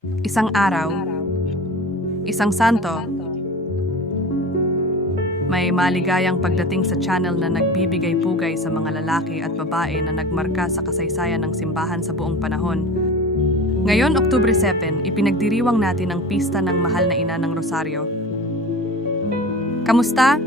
Isang araw, isang santo, may maligayang pagdating sa channel na nagbibigay pugay sa mga lalaki at babae na nagmarka sa kasaysayan ng simbahan sa buong panahon. Ngayon, Oktubre 7, ipinagdiriwang natin ang pista ng mahal na ina ng Rosario. Kamusta?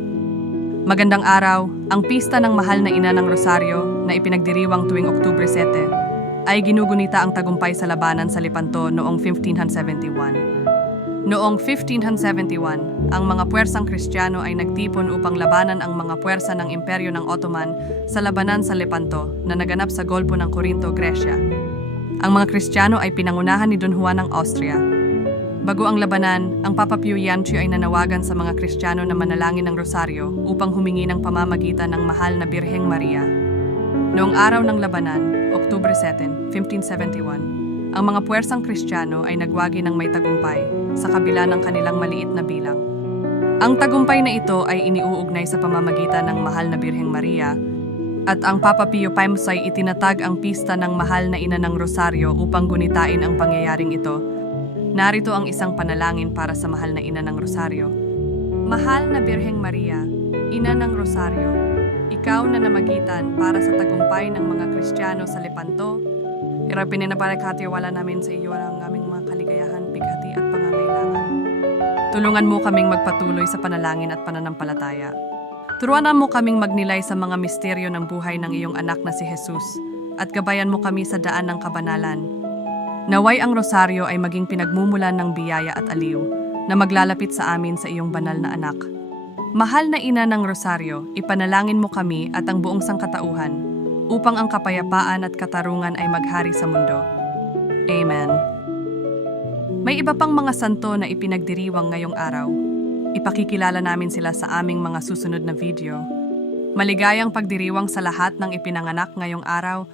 Magandang araw, ang pista ng mahal na ina ng Rosario na ipinagdiriwang tuwing Oktubre 7 ay ginugunita ang tagumpay sa labanan sa Lepanto noong 1571. Noong 1571, ang mga puwersang Kristiyano ay nagtipon upang labanan ang mga puwersa ng Imperyo ng Ottoman sa labanan sa Lepanto na naganap sa Golpo ng Corinto, Gresya. Ang mga Kristiyano ay pinangunahan ni Don Juan ng Austria. Bago ang labanan, ang Papa Pio Yanchi ay nanawagan sa mga Kristiyano na manalangin ng rosaryo upang humingi ng pamamagitan ng mahal na Birheng Maria. Noong araw ng labanan, Oktubre 7, 1571, ang mga puwersang Kristiyano ay nagwagi ng may tagumpay sa kabila ng kanilang maliit na bilang. Ang tagumpay na ito ay iniuugnay sa pamamagitan ng mahal na Birheng Maria at ang Papa Pio X ay itinatag ang pista ng mahal na ina ng Rosario upang gunitain ang pangyayaring ito. Narito ang isang panalangin para sa mahal na ina ng Rosario. Mahal na Birheng Maria, ina ng Rosario, ikaw na namagitan para sa tagumpay ng mga Kristiyano sa Lepanto. Irapininabarakatiwala namin sa iyo ang aming mga kaligayahan, bighati at pangangailangan. Tulungan mo kaming magpatuloy sa panalangin at pananampalataya. Turuan mo kaming magnilay sa mga misteryo ng buhay ng iyong anak na si Jesus at gabayan mo kami sa daan ng kabanalan. Naway ang rosaryo ay maging pinagmumulan ng biyaya at aliw na maglalapit sa amin sa iyong banal na anak. Mahal na ina ng rosaryo, ipanalangin mo kami at ang buong sangkatauhan upang ang kapayapaan at katarungan ay maghari sa mundo. Amen. May iba pang mga santo na ipinagdiriwang ngayong araw. Ipakikilala namin sila sa aming mga susunod na video. Maligayang pagdiriwang sa lahat ng ipinanganak ngayong araw